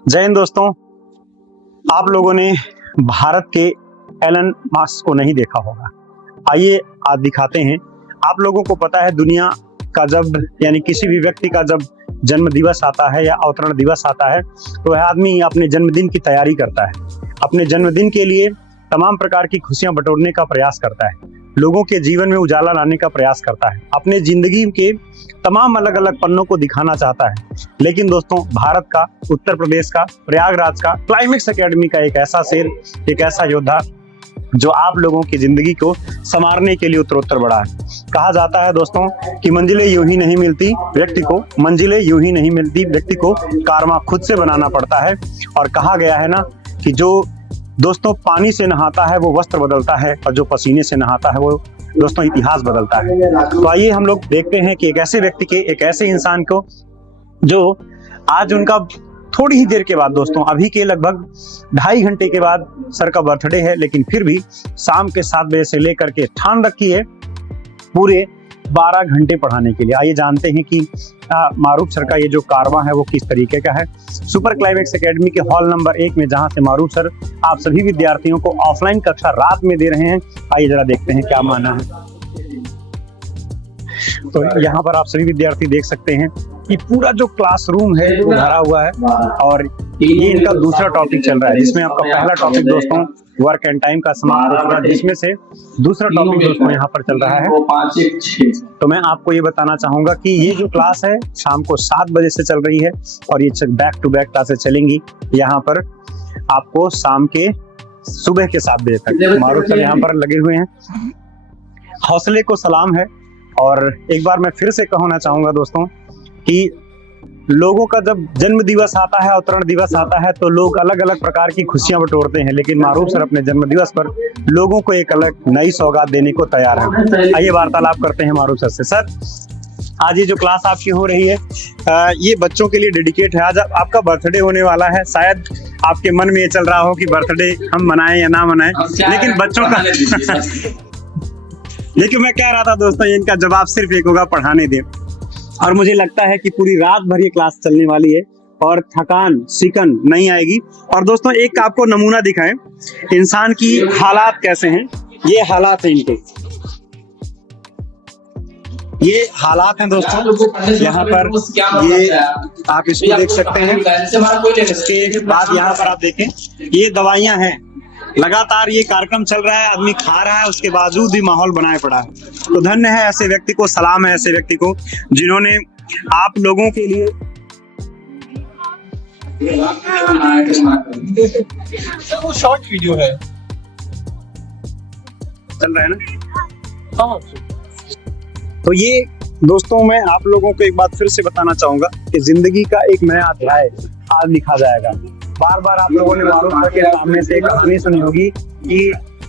जय हिंद दोस्तों। आप लोगों ने भारत के एलन मस्क को नहीं देखा होगा। आइए आज दिखाते हैं। आप लोगों को पता है दुनिया का जब यानी किसी भी व्यक्ति का जब जन्म दिवस आता है या अवतरण दिवस आता है तो वह आदमी अपने जन्मदिन की तैयारी करता है। अपने जन्मदिन के लिए तमाम प्रकार की खुशियां बटोरने का प्रयास करता है, लोगों के जीवन में उजाला लाने का प्रयास करता है, अपने जिंदगी के तमाम अलग अलग पन्नों को दिखाना चाहता है। लेकिन दोस्तों, भारत का, उत्तर प्रदेश का, प्रयागराज का क्लाइमेक्स एकेडमी का एक ऐसा शेर, एक ऐसा योद्धा जो आप लोगों की जिंदगी को संवारने के लिए उत्तरोत्तर बढ़ा है। कहा जाता है दोस्तों कि मंजिलें यूं ही नहीं मिलती व्यक्ति को, मंजिलें यूं ही नहीं मिलती व्यक्ति को, कारवां खुद से बनाना पड़ता है। और कहा गया है ना कि जो दोस्तों पानी से नहाता है वो वस्त्र बदलता है, और जो पसीने से नहाता है वो दोस्तों इतिहास बदलता है। तो आइए हम लोग देखते हैं कि एक ऐसे व्यक्ति के, एक ऐसे इंसान को जो आज उनका थोड़ी ही देर के बाद दोस्तों, अभी के लगभग 2.5 घंटे के बाद सर का बर्थडे है, लेकिन फिर भी शाम के 7 बजे से लेकर के ठान रखी है पूरे 12 घंटे पढ़ाने के लिए। आइए जानते हैं कि मारूफ सर का ये जो कारवां है वो किस तरीके का है। सुपर क्लाइमेक्स एकेडमी के हॉल नंबर 1 में जहां से मारूफ सर आप सभी विद्यार्थियों को ऑफलाइन कक्षा रात में दे रहे हैं। आइए जरा देखते हैं क्या माना है। तो यहाँ पर आप सभी विद्यार्थी देख सकते हैं कि पूरा जो क्लासरूम है वो भरा हुआ है, और ये इनका दूसरा टॉपिक चल रहा है, जिसमें आपका पहला टॉपिक दोस्तों वर्क एंड टाइम का समाप्त हो रहा है, जिसमें से दूसरा टॉपिक दोस्तों यहाँ पर चल रहा है। तो मैं आपको ये बताना चाहूंगा कि ये जो क्लास है शाम को 7 बजे से चल रही है, और ये बैक टू बैक क्लासेस चलेंगी यहाँ पर आपको शाम के सुबह के 7 बजे तक। मारूफ सर यहाँ पर लगे हुए हैं। हौसले को सलाम है। और एक बार मैं फिर से कहना चाहूंगा दोस्तों कि लोगों का जब जन्म दिवस आता है, अवतरण दिवस आता है, तो लोग अलग अलग प्रकार की खुशियां बटोरते हैं, लेकिन मारूफ सर अपने जन्म दिवस पर लोगों को एक अलग नई सौगात देने को तैयार हैं। आइए वार्तालाप करते हैं मारूफ सर से। सर, आज ये जो क्लास आपकी हो रही है ये बच्चों के लिए डेडिकेट है। आज आपका बर्थडे होने वाला है, शायद आपके मन में ये चल रहा हो कि बर्थडे हम मनाएं या ना मनाएं, लेकिन बच्चों का लेकिन मैं कह रहा था दोस्तों, इनका जवाब सिर्फ एक होगा, पढ़ाने दें। और मुझे लगता है कि पूरी रात भर ये क्लास चलने वाली है और थकान सिकन नहीं आएगी। और दोस्तों एक आपको नमूना दिखाएं इंसान की हालात कैसे हैं। ये हालात है इनके, ये हालात हैं दोस्तों। यहाँ पर ये आप इसको देख सकते हैं। इसके बाद यहाँ पर आप देखें ये दवाइयां हैं, लगातार ये कार्यक्रम चल रहा है, आदमी खा रहा है, उसके बावजूद भी माहौल बनाए पड़ा है। तो धन्य है ऐसे व्यक्ति को, सलाम है ऐसे व्यक्ति को जिन्होंने आप लोगों के लिए वो शॉर्ट वीडियो है चल रहा है ना। हाँ, तो ये दोस्तों मैं आप लोगों को एक बात फिर से बताना चाहूंगा कि जिंदगी का एक नया अध्याय आज लिखा जाएगा। बार बार आप लोगों ने मारूफ सर के सामने से एक कहानी सुनी होगी कि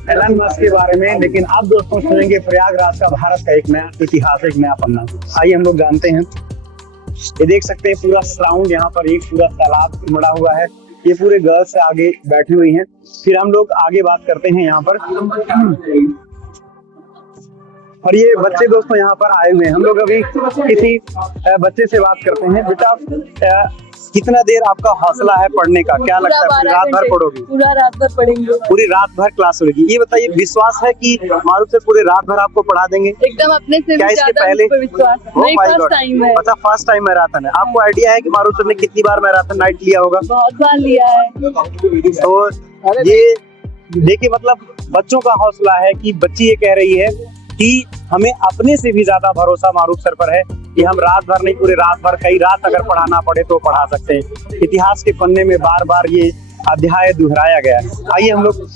एलन मस्क के बारे में, लेकिन अब दोस्तों सुनेंगे प्रयागराज का भारत का एक नया इतिहास, एक नया पन्ना। आइए हम लोग जानते हैं। ये देख सकते हैं पूरा सराउंड, यहाँ पर एक पूरा तालाब मड़ा हुआ है। ये पूरे गर्ल्स से आगे बैठी हुई हैं। फिर हम लोग आगे बात करते हैं यहाँ पर, और ये बच्चे दोस्तों यहाँ पर आए हुए हैं। हम लोग अभी किसी बच्चे से बात करते हैं। बेटा, कितना देर आपका हौसला है पढ़ने का, क्या लगता है पूरी रात भर पढ़ोगी? पूरा रात भर पढ़ेंगे, पूरी रात भर क्लास होगी। ये बताइए, विश्वास है कि मारूफ सर पूरे रात भर आपको पढ़ा देंगे? एकदम अपने से क्या भी इसके ज्यादा पहले विश्वास है। फर्स्ट टाइम है। अच्छा, फर्स्ट टाइम मैराथन है। आपको आइडिया है कि मारूफ सर ने कितनी बार मैराथन नाइट लिया होगा? बहुत बार लिया है। तो ये देखिए, मतलब बच्चों का हौसला है कि बच्ची ये कह रही है कि हमें अपने से भी ज्यादा भरोसा मारूफ सर पर है कि हम रात भर नहीं, पूरे रात भर, कई रात अगर पढ़ाना पड़े तो पढ़ा सकते हैं। इतिहास के पन्ने में बार बार ये अध्याय दोहराया गया है। आइए हम लोग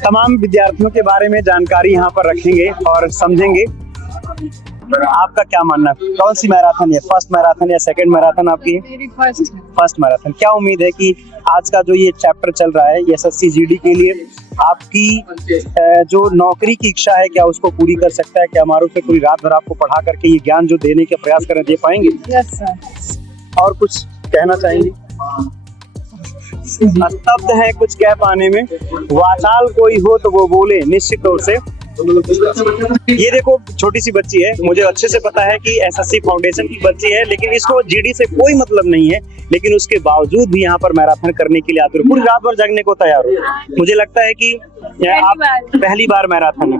तमाम विद्यार्थियों के बारे में जानकारी यहाँ पर रखेंगे और समझेंगे। आपका क्या मानना है, कौन सी मैराथन है? फर्स्ट मैराथन या सेकंड मैराथन आपकी? मेरी फर्स्ट मैराथन। क्या उम्मीद है कि आज का जो ये चैप्टर चल रहा है एसएससी जीडी के लिए, आपकी जो नौकरी की इच्छा है क्या उसको पूरी कर सकता है? क्या मारूफ से पूरी रात भर आपको पढ़ा करके ये ज्ञान जो देने का प्रयास करें दे पाएंगे? Yes sir. और कुछ कहना चाहेंगे? स्तब्ध है कुछ कह पाने में, वाचाल कोई हो तो वो बोले निश्चित तौर से ये देखो छोटी सी बच्ची है, मुझे अच्छे से पता है कि एसएससी फाउंडेशन की बच्ची है, लेकिन इसको जीडी से कोई मतलब नहीं है, लेकिन उसके बावजूद भी यहाँ पर मैराथन करने के लिए आते हो, पूरी रात भर जगने को तैयार हो। मुझे लगता है कि आप पहली बार मैराथन है,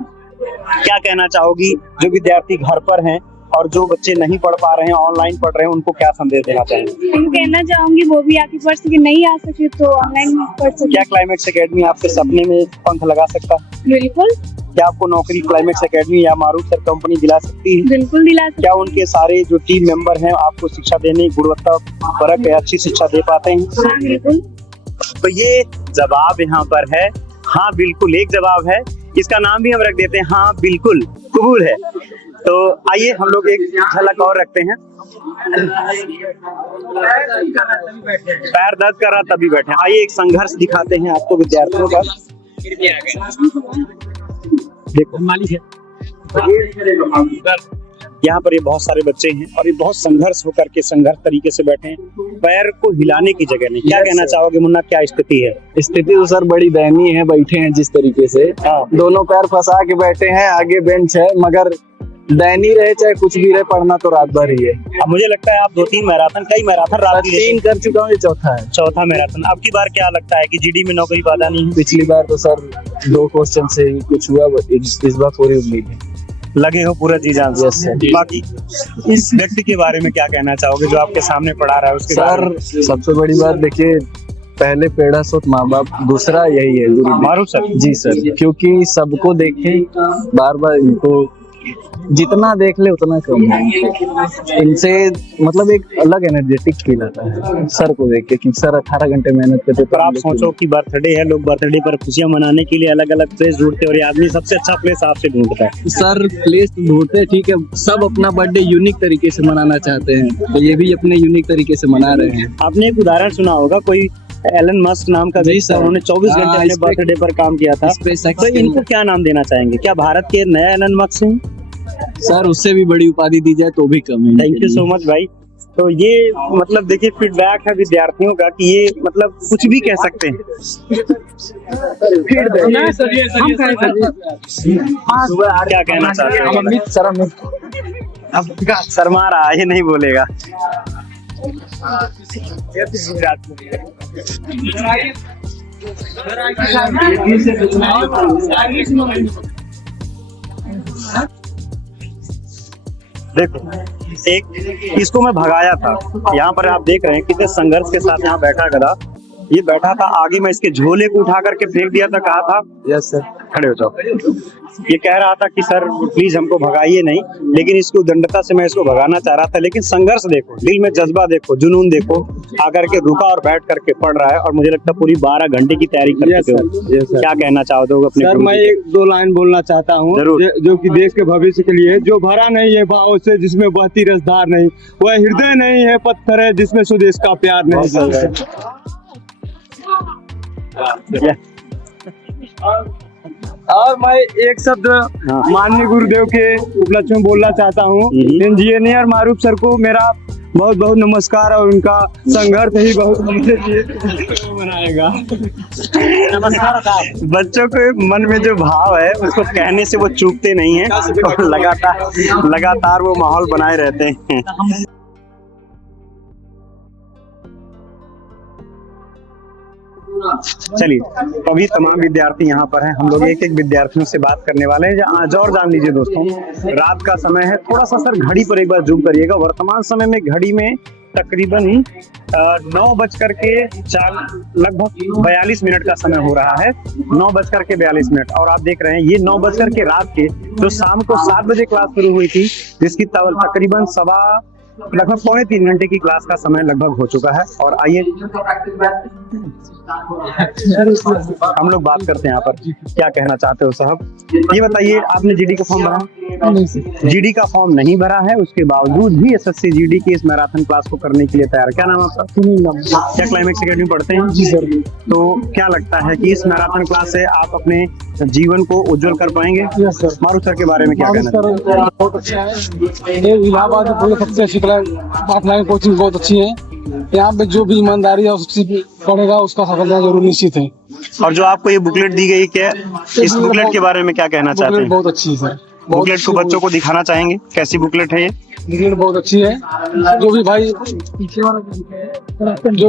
क्या कहना चाहोगी जो विद्यार्थी घर पर हैं और जो बच्चे नहीं पढ़ पा रहे हैं, ऑनलाइन पढ़ रहे हैं, उनको क्या संदेश देना चाहेंगे? हम कहना चाहूंगी वो भी आके पढ़ सके, नहीं आ सके तो ऑनलाइन पढ़ सके। क्या क्लाइमेक्स एकेडमी आपके सपने में पंख लगा सकता? बिल्कुल क्या आपको नौकरी क्लाइमेक्स एकेडमी या मारूफ सर कंपनी दिला सकती है? बिल्कुल दिला सकते। क्या उनके सारे जो टीम मेंबर हैं आपको शिक्षा देने, गुणवत्ता परक अच्छी शिक्षा दे पाते हैं? हाँ बिल्कुल। तो ये जवाब यहाँ पर है हाँ बिल्कुल। एक जवाब है, इसका नाम भी हम रख देते हैं हाँ बिल्कुल, कबूल है। तो आइए हम लोग एक झलक और रखते हैं। पैर दर्द कर रहा तभी बैठे। आइए एक संघर्ष दिखाते हैं आपको विद्यार्थियों का। देखो यहाँ पर ये बहुत सारे बच्चे हैं और ये बहुत संघर्ष होकर के संघर्ष तरीके से बैठे हैं, पैर को हिलाने की जगह नहीं। क्या कहना चाहोगे मुन्ना, क्या स्थिति है? स्थिति तो सर बड़ी दयनीय है। बैठे हैं जिस तरीके से, दोनों पैर फंसा के बैठे हैं, आगे बेंच है, मगर दयनीय रहे चाहे कुछ भी रहे, पढ़ना तो रात भर ही है। अब मुझे लगता है आप 2-3 मैराथन, कई मैराथन रात की 3 कर चुका हूँ, ये चौथा मैराथन। अब की बार क्या लगता है कि जीडी में नौकरी वादा नहीं है? पिछली बार तो सर 2 क्वेश्चन से ही कुछ हुआ, इस बार पूरी उम्मीद है। लगे हो पूरा जी जान से। Yes sir. बाकी इस व्यक्ति के बारे में क्या कहना चाहोगे जो आपके सामने पढ़ा रहा है उसके बारे में? सर सबसे बड़ी बात देखिए, पहले पेड़ा सोत माँ बाप, दूसरा यही है गुरु। मारूफ सर जी सर, क्योंकि सबको देखे बार बार, इनको जितना देख ले उतना कम है। इनसे मतलब एक अलग एनर्जेटिक फील आता है सर को देख के कि सर 18 घंटे मेहनत करते। पर आप सोचो कि बर्थडे है, लोग बर्थडे पर खुशियां मनाने के लिए अलग अलग प्लेस ढूंढते हैं और ये आदमी सबसे अच्छा प्लेस आपसे ढूंढता है। सर प्लेस ढूंढते हैं, ठीक है, सब अपना बर्थडे यूनिक तरीके से मनाना चाहते हैं, तो ये भी अपने यूनिक तरीके से मना रहे हैं। आपने एक उदाहरण सुना होगा, कोई एलन मस्क नाम का व्यक्ति, उन्होंने 24 घंटे अपने बर्थडे पर काम किया था। तो इनको क्या नाम देना चाहेंगे? क्या भारत के नए एलन मस्क हैं? सर उससे भी बड़ी उपाधि दी जाए तो भी कम है। थैंक यू सो मच भाई। तो ये मतलब देखिए फीडबैक है विद्यार्थियों का कि ये मतलब कुछ भी कह सकते हैं। क्या कहना चाहते हैं? अब शर्मा रहा, ये नहीं बोलेगा। देखो एक इसको मैं भगाया था, यहाँ पर आप देख रहे हैं कितने संघर्ष के साथ यहाँ बैठा गधा, ये बैठा था आगे, मैं इसके झोले को उठा करके फेंक दिया था, कहा था यस सर खड़े हो जाओ। ये कह रहा था कि सर प्लीज हमको भगाइए नहीं, लेकिन इसको दंडता से मैं इसको भगाना चाह रहा था, लेकिन संघर्ष देखो, दिल में जज्बा देखो, जुनून देखो, आकर के रुका और बैठ करके पढ़ रहा है और मुझे लगता है पूरी 12 घंटे की तैयारी कर चुके हो। क्या कहना चाहोगे अपने? सर मैं 1-2 लाइन बोलना चाहता हूँ जो कि देश के भविष्य के लिए, जो भरा नहीं है भाव से जिसमें बहती रसधार नहीं, वह हृदय नहीं है पत्थर है जिसमें स्वदेश का प्यार नहीं चल रहा है। और मैं एक शब्द माननीय गुरुदेव के उपलक्ष्य में बोलना चाहता हूँ। इंजीनियर मारूफ सर को मेरा बहुत बहुत नमस्कार, और उनका संघर्ष ही बहुत हमारे लिए बनाएगा। नमस्कार। बच्चों के मन में जो भाव है उसको कहने से वो चूकते नहीं है, तो लगातार वो माहौल बनाए रहते हैं। चलिए अभी तमाम विद्यार्थी यहाँ पर हैं, हम लोग एक एक विद्यार्थियों से बात करने वाले हैं। आज और जान लीजिए दोस्तों, रात का समय है, थोड़ा सा सर घड़ी पर एक बार जूम करिएगा। वर्तमान समय में घड़ी में तकरीबन 9:04 लगभग 42 मिनट का समय हो रहा है, 9:42। और आप देख रहे हैं ये 9 के रात के जो शाम को 7 बजे क्लास शुरू हुई थी, जिसकी तकरीबन लगभग 2.25 घंटे की क्लास का समय लगभग हो चुका है। और आइए हम लोग बात करते हैं यहाँ पर, क्या कहना चाहते हो साहब? ये बताइए, आपने जीडी का फॉर्म भरा? जीडी का फॉर्म नहीं भरा है, उसके बावजूद भी एसएससी जीडी की इस मैराथन क्लास को करने के लिए तैयार। क्या नाम आपका? क्या क्लाइमेक्स एकेडमी पढ़ते हैं? जी सर। तो क्या लगता है कि इस मैराथन क्लास से आप अपने जीवन को उज्जवल कर पाएंगे? Yes sir. मारूफ सर के बारे में क्या कहना? बहुत अच्छा है, इलाहाबाद सबसे अच्छी ऑफलाइन कोचिंग बहुत अच्छी है, यहाँ पे जो भी ईमानदारी है उससे पड़ेगा, उसका सफलता जरूर निश्चित है। और जो आपको ये बुकलेट दी गई, क्या इस बुकलेट के बारे में क्या कहना चाहते बुकलेट हैं? बहुत अच्छी है सर। बुकलेट को बच्चों को दिखाना चाहेंगे, कैसी बुकलेट है ये? बुकलेट बहुत अच्छी है। जो भी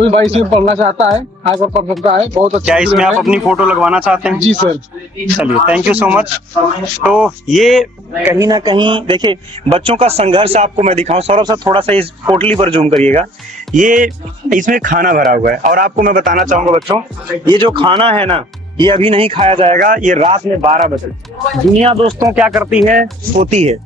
भाई इसमें पढ़ना चाहता है आकर पढ़ सकता है। बहुत अच्छा। क्या इसमें आप अपनी फोटो लगवाना चाहते हैं? जी सर। चलिए, थैंक यू सो मच। तो ये कहीं ना कहीं देखिए बच्चों का संघर्ष आपको मैं दिखाऊं। सौरभ सर थोड़ा सा इस पोटली पर जूम करिएगा। ये इसमें खाना भरा हुआ है और आपको मैं बताना चाहूंगा बच्चों, ये जो खाना है ना, ये अभी नहीं खाया जाएगा, ये रात में 12 बजे। दुनिया दोस्तों क्या करती है? सोती है।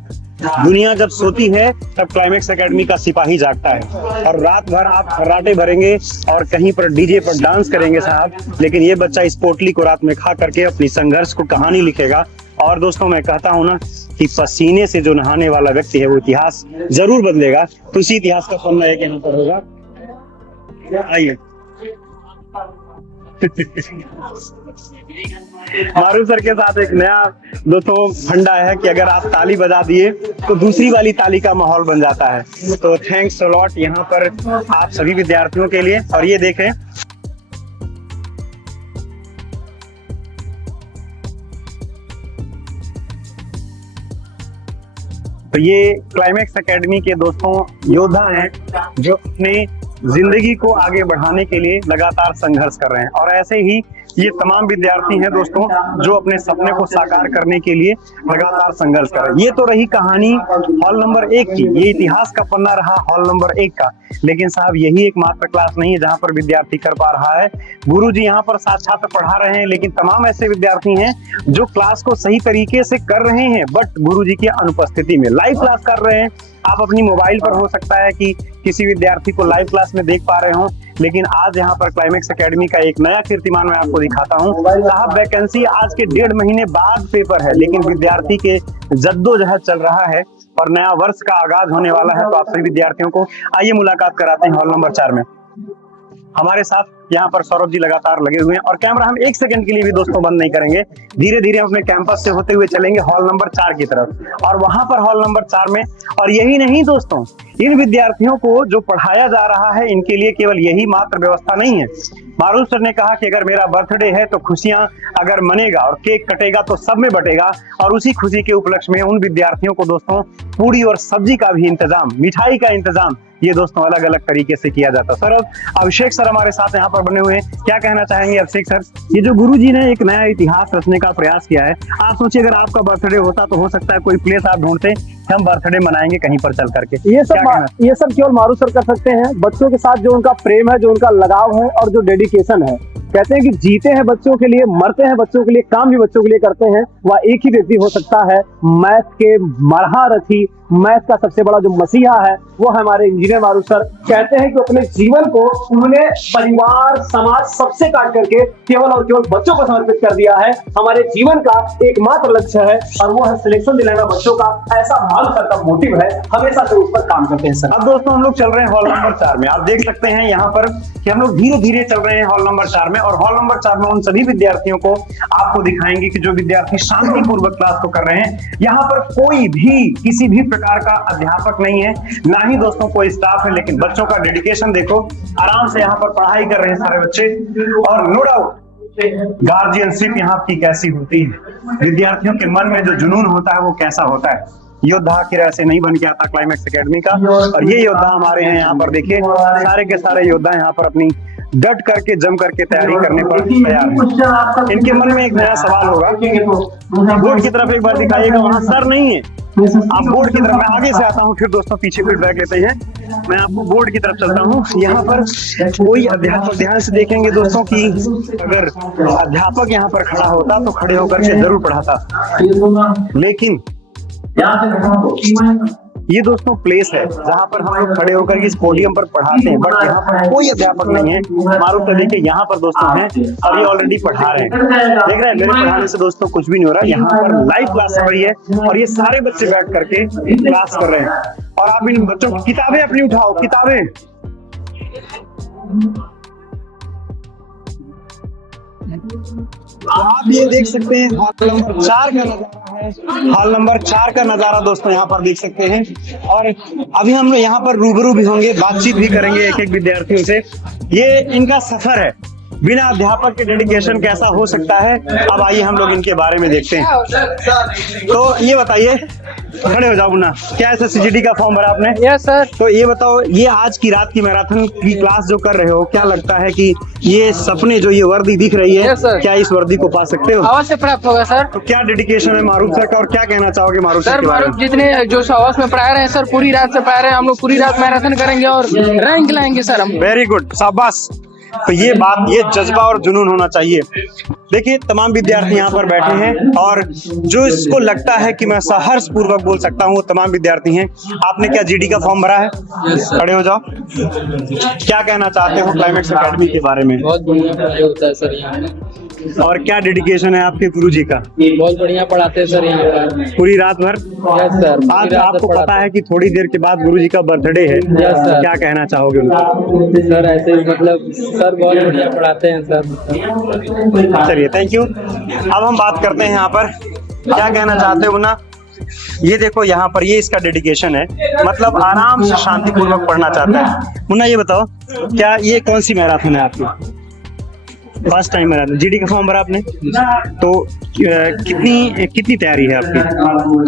दुनिया जब सोती है तब क्लाइमेक्स एकेडमी का सिपाही जागता है और रात भर आप खर्राटे भरेंगे और कहीं पर डीजे पर डांस करेंगे साहब, लेकिन ये बच्चा इस पोटली को रात में खा करके अपनी संघर्ष को कहानी लिखेगा। और दोस्तों मैं कहता हूं ना कि पसीने से जो नहाने वाला व्यक्ति है वो इतिहास जरूर बदलेगा। तो इसी इतिहास का पन्ना एक यहाँ पर होगा। आइए मारूफ सर के साथ एक नया दोस्तों फंडा है कि अगर आप ताली बजा दिए तो दूसरी वाली ताली का माहौल बन जाता है। तो थैंक्स अ लॉट यहाँ पर आप सभी विद्यार्थियों के लिए। और ये देखें, तो ये क्लाइमेक्स एकेडमी के दोस्तों योद्धा हैं जो अपने जिंदगी को आगे बढ़ाने के लिए लगातार संघर्ष कर रहे हैं। और ऐसे ही ये तमाम विद्यार्थी हैं दोस्तों जो अपने सपने को साकार करने के लिए लगातार संघर्ष कर रहे हैं। ये तो रही कहानी हॉल नंबर 1 की, ये इतिहास का पन्ना रहा हॉल नंबर 1 का। लेकिन साहब यही एक मात्र क्लास नहीं है जहां पर विद्यार्थी कर पा रहा है। गुरुजी यहाँ पर साक्षात पढ़ा रहे हैं, लेकिन तमाम ऐसे विद्यार्थी हैं जो क्लास को सही तरीके से कर रहे हैं बट गुरुजी की अनुपस्थिति में लाइव क्लास कर रहे हैं। आप अपनी मोबाइल पर हो सकता है कि किसी विद्यार्थी को लाइव क्लास में देख पा रहे हो, लेकिन आज यहाँ पर क्लाइमेक्स एकेडमी का एक नया कीर्तिमान मैं आपको दिखाता हूँ। साहब वैकेंसी आज के 1.5 महीने बाद पेपर है, लेकिन विद्यार्थी के जद्दोजहद चल रहा है और नया वर्ष का आगाज होने वाला है। तो आप सभी विद्यार्थियों को आइए मुलाकात कराते हैं हॉल नंबर 4 में। हमारे साथ यहाँ पर सौरभ जी लगातार लगे हुए हैं और कैमरा हम 1 सेकंड के लिए भी दोस्तों बंद नहीं करेंगे। धीरे धीरे हम अपने कैंपस से होते हुए चलेंगे हॉल नंबर 4 की तरफ। और वहां पर हॉल नंबर 4 में, और यही नहीं दोस्तों, इन विद्यार्थियों को जो पढ़ाया जा रहा है इनके लिए केवल यही मात्र व्यवस्था नहीं है। मारूफ सर ने कहा कि अगर मेरा बर्थडे है तो खुशियां अगर मनेगा और केक कटेगा तो सब में बटेगा। और उसी खुशी के उपलक्ष्य में उन विद्यार्थियों को दोस्तों पूरी और सब्जी का भी इंतजाम, मिठाई का इंतजाम ये दोस्तों अलग अलग तरीके से किया जाता है। सर अभिषेक सर हमारे साथ यहाँ पर बने हुए हैं, क्या कहना चाहेंगे अभिषेक सर? ये जो गुरुजी ने एक नया इतिहास रचने का प्रयास किया है, आप सोचिए अगर आपका बर्थडे होता तो हो सकता है कोई प्लेस आप ढूंढते, हम बर्थडे मनाएंगे कहीं पर चल करके। ये सब केवल मारूफ सर कर सकते हैं। बच्चों के साथ जो उनका प्रेम है, जो उनका लगाव है और जो डेडिकेशन है, कहते हैं कि जीते हैं बच्चों के लिए, मरते हैं बच्चों के लिए, काम भी बच्चों के लिए करते हैं। वह एक ही व्यक्ति हो सकता है मैथ के महारथी, मैथ का सबसे बड़ा जो मसीहा है वो हमारे इंजीनियर मारूफ सर। कहते हैं कि अपने जीवन को उन्होंने परिवार, समाज सबसे काट करके केवल और केवल बच्चों को समर्पित कर दिया है। हमारे जीवन का एकमात्र लक्ष्य है और वो है सिलेक्शन दिलाना बच्चों का। ऐसा मारूफ सर का मोटिव है, हमेशा से उस पर काम करते हैं सर। अब दोस्तों हम लोग चल रहे हैं हॉल नंबर 4 में। आप देख सकते हैं यहाँ पर कि हम लोग धीरे धीरे चल रहे हैं हॉल नंबर 4 में। और हॉल नंबर 4 में उन सभी विद्यार्थियों को आपको दिखाएंगे कि जो विद्यार्थी शांतिपूर्वक क्लास को कर रहे हैं। यहाँ पर कोई भी किसी भी प्रकार का अध्यापक नहीं है, ना ही दोस्तों कोई स्टाफ है, लेकिन बच्चों का डेडिकेशन देखो, आराम से यहाँ पर पढ़ाई कर रहे हैं सारे बच्चे। और नो डाउट गार्जियनशिप यहाँ की कैसी होती है, विद्यार्थियों के मन में जो जुनून होता है वो कैसा होता है। योद्धा आखिर ऐसे नहीं बन के आता क्लाइमेक्स एकेडमी का। और ये योद्धा हमारे हैं यहाँ पर, देखिए सारे के सारे योद्धा यहाँ पर अपनी डट करके जम करके तैयारी करने पर तैयार है। इनके मन में एक नया सवाल होगा, बोर्ड की तरफ एक बार दिखाइएगा, वहां सर नहीं है, आप बोर्ड की तरफ। मैं आगे से आता हूँ, फिर दोस्तों पीछे फीडबैक लेते हैं। मैं आपको बोर्ड की तरफ चलता हूँ। यहाँ पर कोई अध्यापक, ध्यान से देखेंगे दोस्तों कि अगर अध्यापक यहाँ पर खड़ा होता तो खड़े होकर के जरूर पढ़ाता, लेकिन ये दोस्तों प्लेस है जहाँ पर हम लोग खड़े होकर इस पोडियम पर पढ़ाते हैं, बट यहाँ पर कोई अध्यापक नहीं है। मारूफ सर के यहाँ पर दोस्तों हैं और ये ऑलरेडी पढ़ा रहे हैं। देख रहे हैं मेरे पढ़ाने से दोस्तों कुछ भी नहीं हो रहा, यहाँ पर लाइव क्लास चल रही है और ये सारे बच्चे बैठ करके क्लास कर रहे हैं। और आप इन बच्चों की किताबें अपनी उठाओ, किताबें। तो आप ये देख सकते हैं हॉल नंबर 4 का नजारा है। हॉल नंबर 4 का नजारा दोस्तों यहाँ पर देख सकते हैं। और अभी हम यहाँ पर रूबरू भी होंगे, बातचीत भी करेंगे एक एक विद्यार्थियों से। ये इनका सफर है, बिना अध्यापक के डेडिकेशन कैसा हो सकता है। अब आइए हम लोग इनके बारे में देखते हैं। तो ये बताइए, खड़े हो जाओ मुन्ना, क्या ऐसा सीजीडी का फॉर्म भरा आपने? Yes sir. तो ये बताओ, ये आज की रात की मैराथन की क्लास जो कर रहे हो, क्या लगता है कि ये सपने जो ये वर्दी दिख रही है, Yes, sir. क्या इस वर्दी को पा सकते हो? अवश्य प्राप्त होगा सर। तो क्या डेडिकेशन है मारूफ सर का, और क्या कहना चाहोगे मारूफ सर सर के बारे मारूफ में? जितने जो आवास में पढ़ा रहे हैं सर, पूरी रात से पढ़ा रहे हैं हम लोग, पूरी रात मैराथन करेंगे और रैंक लाएंगे सर हम। वेरी गुड, शाबाश। तो ये बात, ये जज्बा और जुनून होना चाहिए। देखिए तमाम विद्यार्थी यहाँ पर बैठे हैं और जो इसको लगता है कि मैं सहर्ष पूर्वक बोल सकता हूँ, वो तमाम विद्यार्थी हैं। आपने क्या जीडी का फॉर्म भरा है? खड़े हो जाओ। क्या कहना चाहते हो क्लाइमेक्स एकेडमी के बारे में? बहुत बढ़िया पढ़ाई होता है सर यहाँ पे। और क्या डेडिकेशन है आपके गुरुजी का? बहुत बढ़िया पढ़ाते हैं सर यहाँ पर। पूरी रात भर? Yes sir. आज आपको पता है कि थोड़ी देर के बाद गुरुजी का बर्थडे है, Yes, sir. क्या कहना चाहोगे उनको? सर ऐसे मतलब सर बहुत बढ़िया पढ़ाते हैं सर। चलिए, थैंक यू। अब हम बात करते हैं यहाँ पर, क्या कहना चाहते हो मुन्ना? ये देखो यहाँ पर, ये इसका डेडिकेशन है, मतलब आराम से शांतिपूर्वक पढ़ना चाहता है। मुन्ना ये बताओ, क्या ये कौन सी मैराथन है आपकी? First time marathon. जीडी का फॉर्म भरा आपने? तो कितनी तैयारी है आपकी?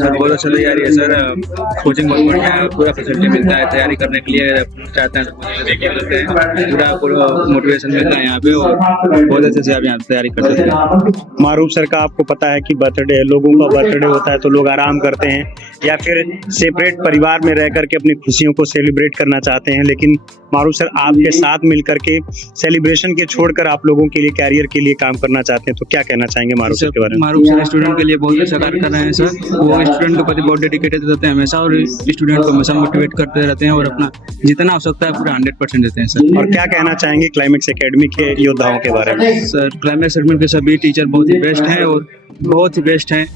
सर बहुत अच्छा तैयारी है सर, कोचिंग बहुत बढ़िया है, पूरा फैसिलिटी मिलता है तैयारी करने के लिए। चाहते हैं पूरा मोटिवेशन मिलता है यहाँ पे, और बहुत अच्छे से आप यहाँ तैयारी कर सकते हैं। मारूफ सर का आपको पता है कि बर्थडे है, लोगों का बर्थडे होता है तो लोग आराम करते हैं या फिर सेपरेट परिवार में रह करके अपनी खुशियों को सेलिब्रेट करना चाहते हैं, लेकिन मारूफ सर आपके साथ मिलकर के सेलिब्रेशन के छोड़कर आप लोगों के लिए, कैरियर के लिए काम करना चाहते हैं। तो क्या कहना चाहेंगे मारूफ सर के बारे में? मारूफ सर स्टूडेंट के लिए बहुत अच्छा कार्य कर रहे हैं सर। वो स्टूडेंट के प्रति बहुत डेडिकेटेड रहते हैं हमेशा, और स्टूडेंट को हमेशा मोटिवेट करते रहते हैं, और अपना जितना हो सकता है पूरा 100% देते हैं सर। और क्या कहना चाहेंगे क्लाइमेक्स एकेडमी के योद्धाओं के बारे में? सर क्लाइमेक्स एकेडमी के सभी टीचर बहुत ही बेस्ट हैं, और बहुत ही बेस्ट हैं,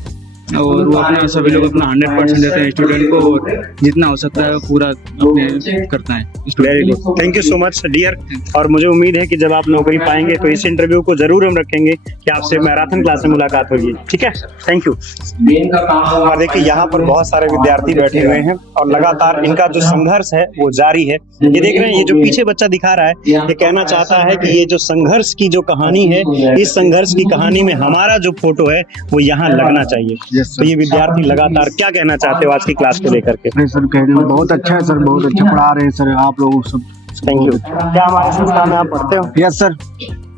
और वो अपना सभी लोग अपना 100% देते हैं स्टूडेंट को, और जितना हो सकता है पूरा अपने करता है। Very good, thank you so much dear. और मुझे उम्मीद है कि जब आप नौकरी पाएंगे तो इस इंटरव्यू को जरूर हम रखेंगे कि आपसे मैराथन क्लास में मुलाकात होगी, ठीक है? Thank you. और देखिए यहाँ पर बहुत सारे विद्यार्थी बैठे हुए हैं और लगातार इनका जो संघर्ष है वो जारी है। ये देख रहे हैं, ये जो पीछे बच्चा दिखा रहा है, ये कहना चाहता है कि ये जो संघर्ष की जो कहानी है, इस संघर्ष की कहानी में हमारा जो फोटो है वो यहाँ लगना चाहिए। तो ये विद्यार्थी लगातार, क्या कहना चाहते हो आज की क्लास को लेकर के? सर कहने बहुत अच्छा है सर, बहुत अच्छा पढ़ा रहे हैं सर आप लोग सब। Thank you. क्या हमारे संस्था में आप पढ़ते हो? Yes sir.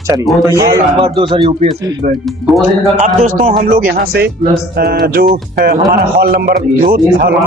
चलिए, तो ये नंबर 2 सर यूपीएससी। अब दोस्तों हम लोग यहाँ से जो हमारा हॉल नंबर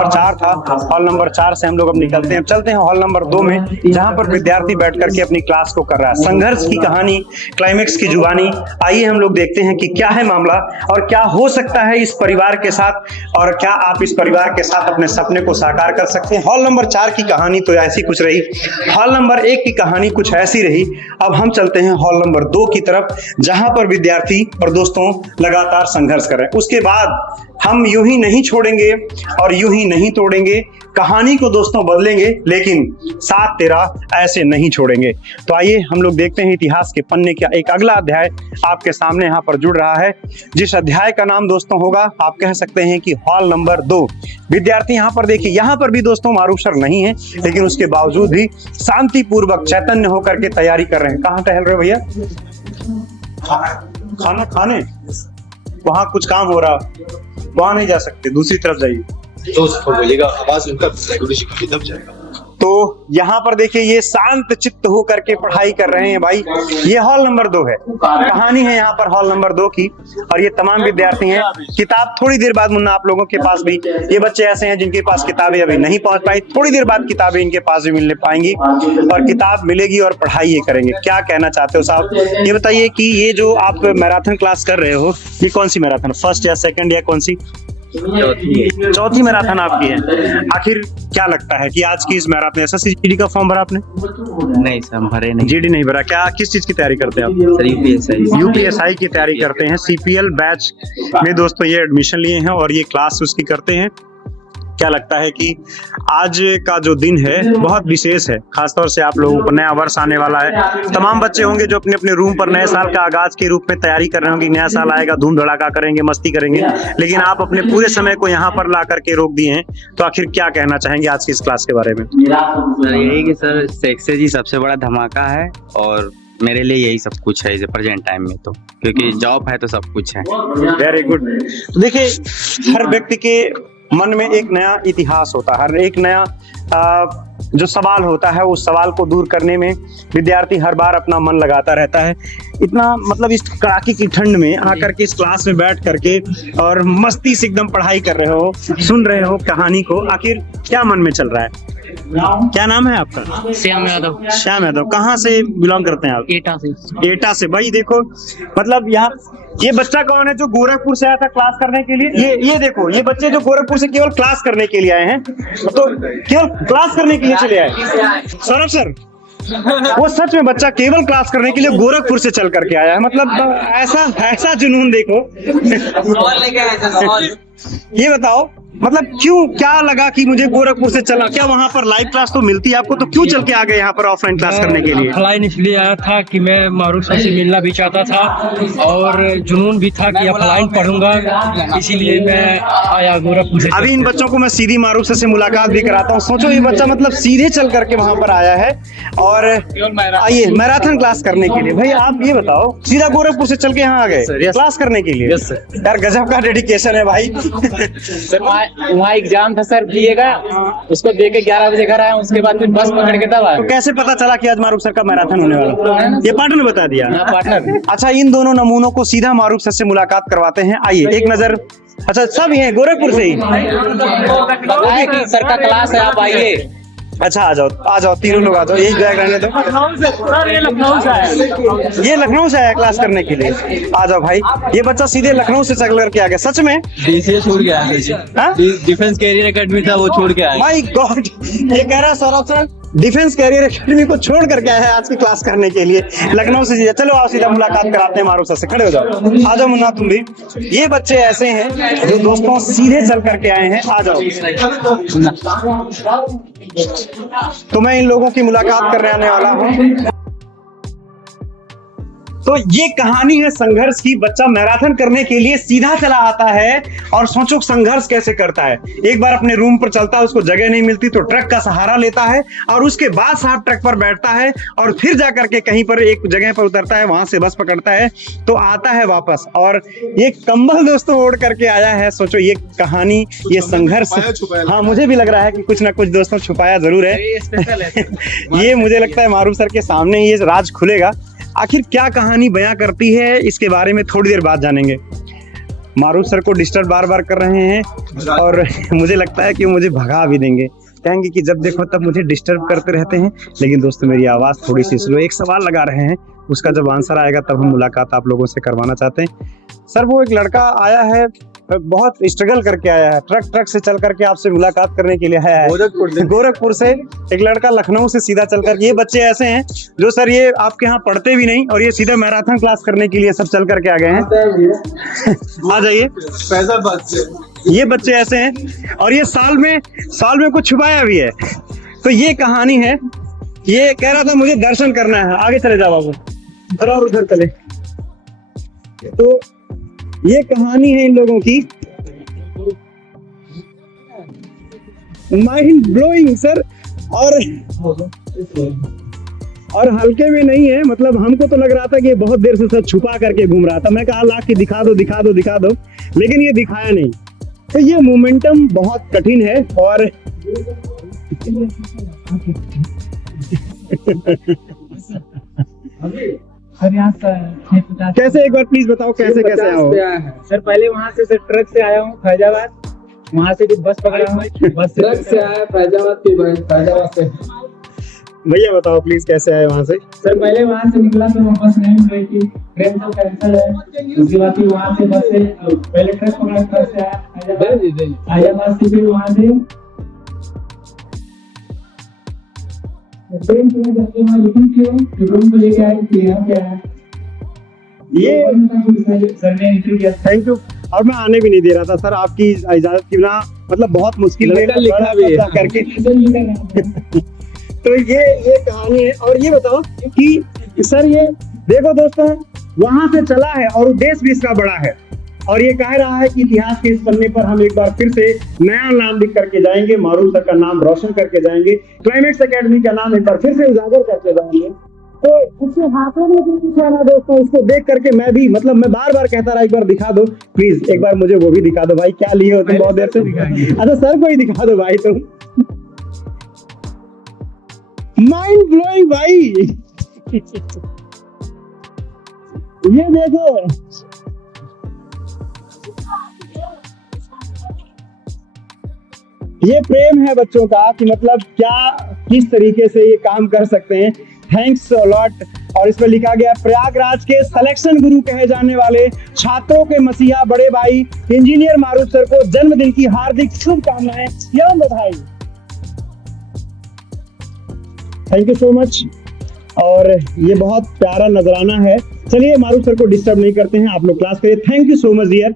4 था, हॉल नंबर 4 से हम लोग अब निकलते हैं। अब चलते हैं हॉल नंबर 2 में, जहाँ पर विद्यार्थी बैठ करके अपनी क्लास को कर रहा है। संघर्ष की कहानी, क्लाइमेक्स की जुबानी। आइए हम लोग देखते हैं कि क्या है मामला और क्या हो सकता है इस परिवार के साथ, और क्या आप इस परिवार के साथ अपने सपने को साकार कर सकते हैं। हॉल नंबर 4 की कहानी तो ऐसी कुछ रही, हॉल नंबर 1 की कहानी कुछ ऐसी रही। अब हम चलते हैं हॉल नंबर 2 की तरफ, जहां पर विद्यार्थी और दोस्तों लगातार संघर्ष कर रहे हैं। उसके बाद हम यूं ही नहीं छोड़ेंगे और यूं ही नहीं तोड़ेंगे कहानी को दोस्तों, बदलेंगे, लेकिन साथ तेरा ऐसे नहीं छोड़ेंगे। तो आइए हम लोग देखते हैं इतिहास के पन्ने का एक अगला अध्याय आपके सामने यहाँ पर जुड़ रहा है, जिस अध्याय का नाम दोस्तों होगा, आप कह सकते हैं कि हॉल नंबर 2। विद्यार्थी यहाँ पर देखिए, यहाँ पर भी दोस्तों मारूफ सर नहीं है, लेकिन उसके बावजूद भी शांतिपूर्वक चैतन्य होकर के तैयारी कर रहे हैं। कहाँ टहल रहे भैया? खाना खाने, वहां कुछ काम हो रहा, वहां नहीं जा सकते, दूसरी तरफ जाइए। तो उसको बोलेगा, आवाज उनका गुरु जी का दब जाएगा। तो यहाँ पर देखिए, ये शांत चित्त होकर के पढ़ाई कर रहे हैं भाई। ये हॉल नंबर 2 है, कहानी है यहाँ पर हॉल नंबर 2 की, और ये तमाम विद्यार्थी हैं। किताब थोड़ी देर बाद मुन्ना आप लोगों के पास भी, ये बच्चे ऐसे हैं जिनके पास किताबें अभी नहीं पहुंच पाई, थोड़ी देर बाद किताबें इनके पास भी मिलने पाएंगी, और किताब मिलेगी और पढ़ाई ये करेंगे। क्या कहना चाहते हो साहब? ये बताइए कि ये जो आप मैराथन क्लास कर रहे हो, ये कौन सी मैराथन, फर्स्ट या सेकंड या कौन सी? चौथी मैराथन आपकी है। आखिर क्या लगता है कि आज की इस मैराथन, एसएससी जीडी का फॉर्म भरा आपने? नहीं सर, हम भरे नहीं। जीडी नहीं भरा, क्या किस चीज की तैयारी करते हैं आप? सर यूपीएसआई की तैयारी करते हैं। सीपीएल बैच में दोस्तों ये एडमिशन लिए हैं और ये क्लास उसकी करते हैं। क्या लगता है कि आज का जो दिन है बहुत विशेष है, खासतौर से आप लोगों को नया वर्ष आने वाला है। तमाम बच्चे होंगे जो अपने अपने रूम पर नए साल का आगाज के रूप में तैयारी कर रहे होंगे, नया साल आएगा, धूम धड़ाका करेंगे, मस्ती करेंगे, लेकिन आप अपने पूरे समय को यहाँ पर ला करके रोक दिए हैं। तो आखिर क्या कहना चाहेंगे आज की इस क्लास के बारे में? सर यही कि सर सेक्सेज ही सबसे बड़ा धमाका है और मेरे लिए यही सब कुछ है प्रेजेंट टाइम में, तो क्योंकि जॉब है तो सब कुछ है। Very good. तो देखिए, हर व्यक्ति के मन में एक नया इतिहास होता है, हर एक नया जो सवाल होता है उस सवाल को दूर करने में विद्यार्थी हर बार अपना मन लगाता रहता है। इतना मतलब इस कड़ाके की ठंड में आकर के इस क्लास में बैठ करके और मस्ती से एकदम पढ़ाई कर रहे हो, सुन रहे हो कहानी को, आखिर क्या मन में चल रहा है? क्या नाम है आपका? श्याम यादव। श्याम यादव। कहाँ से बिलोंग करते हैं आप? एटा से। एटा से। भाई देखो, मतलब यहाँ ये बच्चा कौन है जो गोरखपुर से आया था क्लास करने के लिए? ये देखो, ये बच्चे जो गोरखपुर से केवल क्लास करने के लिए आए हैं, तो केवल क्लास करने के लिए चले आए। सौरभ सर, वो सच में बच्चा केवल क्लास करने के लिए गोरखपुर से चल करके आया है, मतलब ऐसा जुनून देखो। ये बताओ, मतलब क्यों, क्या लगा कि मुझे गोरखपुर से चला? क्या वहाँ पर लाइव क्लास तो मिलती है आपको, तो क्यों चल के आ गए यहाँ पर ऑफलाइन क्लास करने के लिए? ऑफलाइन इसलिए आया था कि मैं मारूफ सर से मिलना भी चाहता था और जुनून भी था कि ऑफलाइन पढ़ूंगा, इसीलिए मैं आया गोरखपुर से। अभी इन बच्चों को मैं सीधी मारूफ सर से मुलाकात भी कराता हूँ। सोचो, ये बच्चा मतलब सीधे चल करके वहाँ पर आया है और आइए मैराथन क्लास करने के लिए। भाई आप ये बताओ, सीधा गोरखपुर से चल के यहाँ आ गए क्लास करने के लिए? यार गजब का डेडिकेशन है भाई। वहाँ एग्जाम था सर बीए का, उसको दे के 11 बजे घर आया, उसके बाद फिर बस पकड़ के तब आया। तो कैसे पता चला कि आज मारूफ सर का मैराथन होने वाला? ये पार्टनर ने बता दिया? पार्टनर। अच्छा, इन दोनों नमूनों को सीधा मारूफ सर से मुलाकात करवाते हैं। आइए एक नजर। अच्छा, सब हैं गोरखपुर से ही? बताया कि सर का क्लास है, आप आइए। अच्छा, आ जाओ तीनों लोग आ जाओ, यही बैग रहने दो। ये लखनऊ से आया। ये लखनऊ से आया क्लास करने के लिए? आ जाओ भाई, ये बच्चा सीधे लखनऊ से चल करके आ गया। सच में? डीसीए छोड़ के आया, डिफेंस कैरियर एकेडमी था वो छोड़ के आया। माय गॉड, ये कह रहा Saurabh sir defence career academy को छोड़ करके आया है आज की क्लास करने के लिए लखनऊ से। चलो आओ सीधा मुलाकात कराते हैं मारूफ सर से। खड़े हो जाओ, आ जाओ मुन्ना तुम भी। ये बच्चे ऐसे हैं जो दोस्तों सीधे चल करके आए हैं। आ जाओ। तो मैं इन लोगों की मुलाकात करने आने वाला हूँ। तो ये कहानी है संघर्ष की। बच्चा मैराथन करने के लिए सीधा चला आता है और सोचो संघर्ष कैसे करता है। एक बार अपने रूम पर चलता है, उसको जगह नहीं मिलती तो ट्रक का सहारा लेता है और उसके बाद साहब ट्रक पर बैठता है और फिर जाकर के कहीं पर एक जगह पर उतरता है, वहां से बस पकड़ता है तो आता है वापस। और ये कंबल दोस्तों ओढ़ करके आया है। सोचो ये कहानी, ये संघर्ष। हाँ, मुझे भी लग रहा है कि कुछ ना कुछ दोस्तों छुपाया जरूर है। ये मुझे लगता है मारूफ सर के सामने ये राज खुलेगा। आखिर क्या कहानी बयां करती है, इसके बारे में थोड़ी देर बाद जानेंगे। मारूफ सर को डिस्टर्ब बार बार कर रहे हैं और मुझे लगता है कि मुझे भगा भी देंगे, कहेंगे कि जब देखो तब मुझे डिस्टर्ब करते रहते हैं। लेकिन दोस्तों मेरी आवाज़ थोड़ी सी स्लो, एक सवाल लगा रहे हैं, उसका जब आंसर आएगा तब हम मुलाकात आप लोगों से करवाना चाहते हैं। सर, वो एक लड़का आया है, बहुत स्ट्रगल करके आया है, ट्रक से चल करके आपसे मुलाकात करने के लिए आया है गोरखपुर से। एक लड़का लखनऊ से सीधा चल कर। ये बच्चे ऐसे हैं जो सर ये आपके यहाँ पढ़ते भी नहीं और ये सीधा मैराथन क्लास करने के लिए सब चल करके आ गए हैं। आ जाइए। ये बच्चे ऐसे हैं और ये साल में कुछ छुपाया भी है। तो ये कहानी है। ये कह रहा था मुझे दर्शन करना है। आगे चले जाओ बाबू, थोड़ा और उधर चले। तो ये कहानी है इन लोगों की। Mind blowing sir. और हल्के में नहीं है, मतलब हमको तो लग रहा था कि ये बहुत देर से सर छुपा करके घूम रहा था। मैं कहा ला के दिखा दो, लेकिन ये दिखाया नहीं। तो ये मोमेंटम बहुत कठिन है। और कैसे, एक बार प्लीज बताओ कैसे आओ? सर पहले वहाँ से सर ट्रक से आया हूँ फैजाबाद, वहाँ से बस पकड़ा हूँ, बस ट्रक से आया फैजाबाद से। भैया बताओ प्लीज कैसे आए वहाँ से? सर पहले वहाँ से निकला तो वो बस नहीं मिल रही थी, ट्रेन तो कैंसिल है। उसके बाद फिर वहाँ से बस से पहले ट्रक पकड़ा, ट्रक से आया फैजाबाद से, फिर वहाँ से ट्रेन से जाके वहाँ लिखी क्यों रूम को लेके आए थे। यहाँ क्या है ये सर ने इंटरव्यू किया। Thank you. और मैं आने भी नहीं दे रहा था सर, आपकी इजाजत के बिना, मतलब बहुत मुश्किल में लिखा भी है करके। तो ये कहानी है। और ये बताओ कि सर ये देखो दोस्तों, वहां से चला है और उद्देश्य भी इसका बड़ा है, और ये कह रहा है कि इतिहास के इस पन्ने पर हम एक बार फिर से नया नाम लिख करके जाएंगे, मारूफ सर का नाम रोशन करके जाएंगे, क्लाइमेक्स एकेडमी का नाम एक बार फिर से उजागर करके जाएंगे। तो उसके हाथों में भी कुछ है ना दोस्तों, उसको देख करके मैं भी, मतलब मैं बार बार कहता रहा एक बार दिखा दो प्लीज, एक बार मुझे वो भी दिखा दो भाई, क्या लिए हो तुम बहुत देर से। अच्छा सर को ही दिखा दो भाई तुम, माइंड ब्लोइंग भाई। ये देखो, ये प्रेम है बच्चों का कि मतलब क्या किस तरीके से ये काम कर सकते हैं। Thanks lot. और इस पर लिखा गया प्रयागराज के सिलेक्शन गुरु कहे जाने वाले छात्रों के मसीहा बड़े भाई इंजीनियर मारूफ सर को जन्मदिन की हार्दिक शुभकामनाएं एवं बधाई। Thank you so much. और ये बहुत प्यारा नजराना है। चलिए मारूफ सर को डिस्टर्ब नहीं करते हैं, आप लोग क्लास करिए। Thank you so much dear.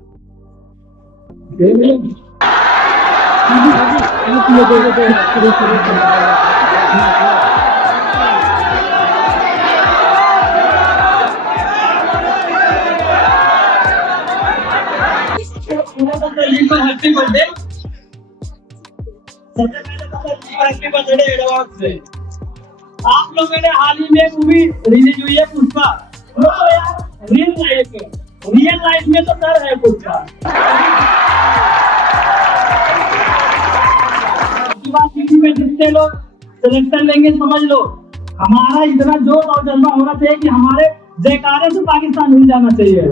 Happy birthday. सबसे पहले हैप्पी बर्थडे एडवांस से। आप लोगों ने हाल ही में मूवी रिलीज हुई है पुष्पा, वो तो यार रियल लाइफ में तो सर है पुष्पा। टीवी में जितने लोग सिलेक्शन लेंगे समझ लो हमारा इतना जोश और जज्बा होना चाहिए कि हमारे जयकारे से पाकिस्तान हिल जाना चाहिए।